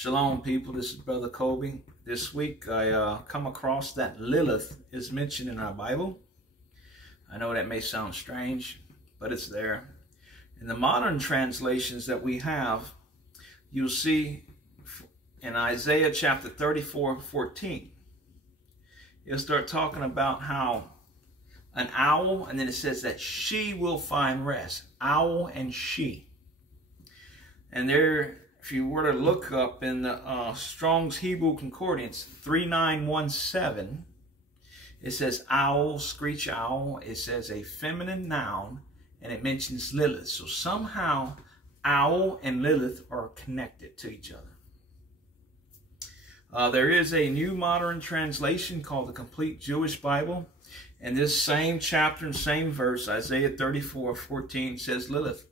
Shalom, people. This is Brother Kobe. This week I come across that Lilith is mentioned in our Bible. I know that may sound strange, but it's there. In the modern translations that we have, you'll see in Isaiah chapter 34:14, it'll start talking about how an owl, and then it says that she will find rest. Owl and she. And there, if you were to look up in the Strong's Hebrew Concordance 3917, it says owl, screech owl. It says a feminine noun, and it mentions Lilith. So somehow owl and Lilith are connected to each other. There is a new modern translation called the Complete Jewish Bible. And this same chapter and same verse, Isaiah 34:14, says Lilith.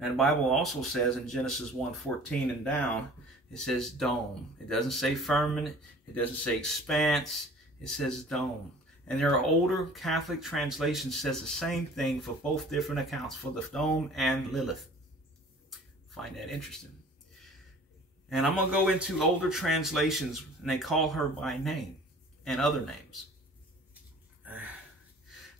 And the Bible also says in Genesis 1:14 and down, it says dome. It doesn't say firmament. It doesn't say expanse. It says dome. And there are older Catholic translations says the same thing for both different accounts, for the dome and Lilith. Find that interesting. And I'm going to go into older translations, and they call her by name and other names.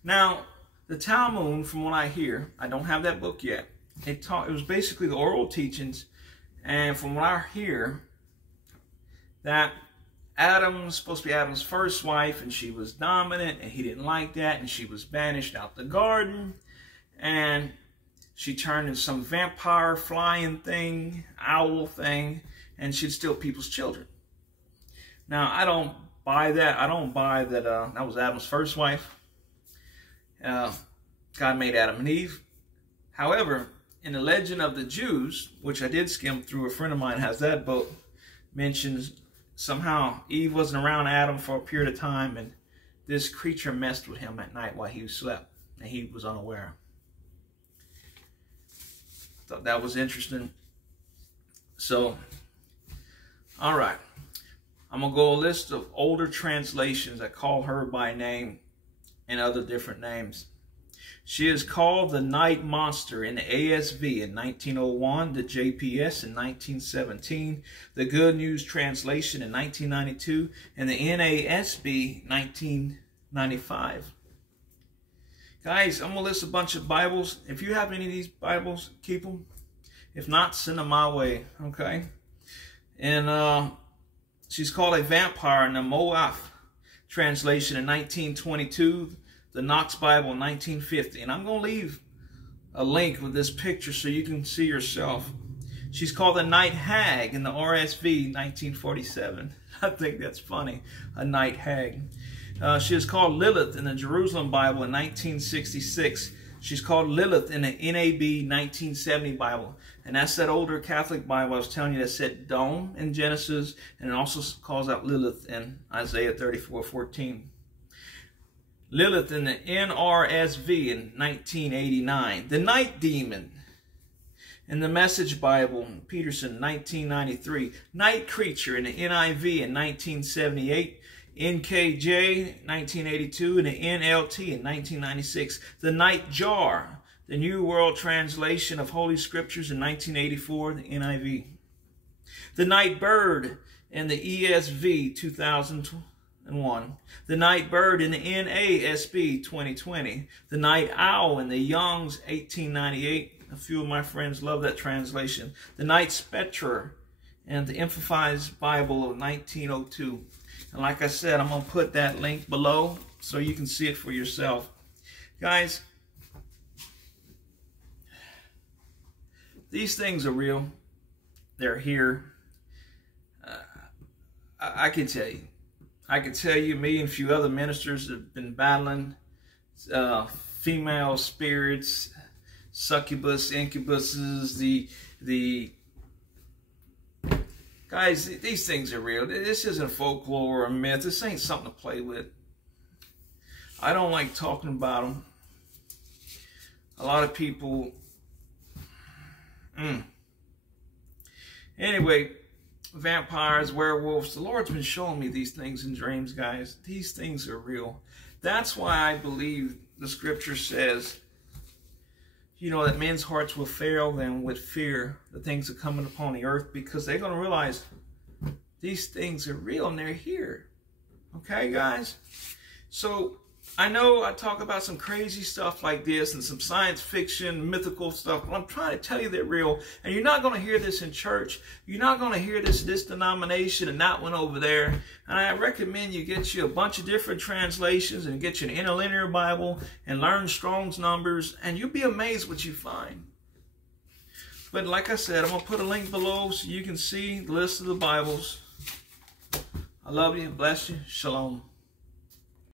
Now, the Talmud, from what I hear, I don't have that book yet. It was basically the oral teachings, and from what I hear, that Adam was supposed to be Adam's first wife, and she was dominant, and he didn't like that, and she was banished out the garden, and she turned into some vampire flying thing, owl thing, and she'd steal people's children. Now, I don't buy that. I don't buy that that was Adam's first wife. God made Adam and Eve. However, in the Legend of the Jews, which I did skim through, a friend of mine has that book, mentions somehow Eve wasn't around Adam for a period of time, and this creature messed with him at night while he slept, and he was unaware. Thought that was interesting. So, all right. I'm going to go a list of older translations that call her by name and other different names. She is called the Night Monster in the ASV in 1901, the JPS in 1917, the Good News Translation in 1992, and the NASB 1995. Guys, I'm going to list a bunch of Bibles. If you have any of these Bibles, keep them. If not, send them my way, okay? And she's called a vampire in the Moaf translation in 1922, the Knox Bible in 1950. And I'm going to leave a link with this picture so you can see yourself. She's called the Night Hag in the RSV 1947. I think that's funny, a night hag. She is called Lilith in the Jerusalem Bible in 1966. She's called Lilith in the NAB 1970 Bible. And that's that older Catholic Bible I was telling you that said dome in Genesis, and it also calls out Lilith in Isaiah 34:14. Lilith in the NRSV in 1989. The Night Demon in the Message Bible, Peterson, 1993. Night Creature in the NIV in 1978. NKJ, 1982, and the NLT in 1996. The Night Jar, the New World Translation of Holy Scriptures in 1984, the NIV. The Night Bird in the ESV 2001. The Night Bird in the NASB 2020. The Night Owl in the Young's 1898. A few of my friends love that translation. The Night Spectre and the Emphasized Bible of 1902. And like I said, I'm going to put that link below so you can see it for yourself. Guys, these things are real. They're here. I can tell you. I can tell you, me and a few other ministers have been battling female spirits, succubus, incubuses, the guys, these things are real. This isn't folklore or a myth. This ain't something to play with. I don't like talking about them. A lot of people... Anyway, vampires, werewolves. The Lord's been showing me these things in dreams, guys. These things are real. That's why I believe the scripture says you know, that men's hearts will fail them with fear, the things that are coming upon the earth, because they're going to realize these things are real and they're here. Okay, guys? So I know I talk about some crazy stuff like this and some science fiction, mythical stuff, but I'm trying to tell you they're real. And you're not going to hear this in church. You're not going to hear this denomination and that one over there. And I recommend you get you a bunch of different translations and get you an interlinear Bible and learn Strong's numbers, and you'll be amazed what you find. But like I said, I'm going to put a link below so you can see the list of the Bibles. I love you. Bless you. Shalom.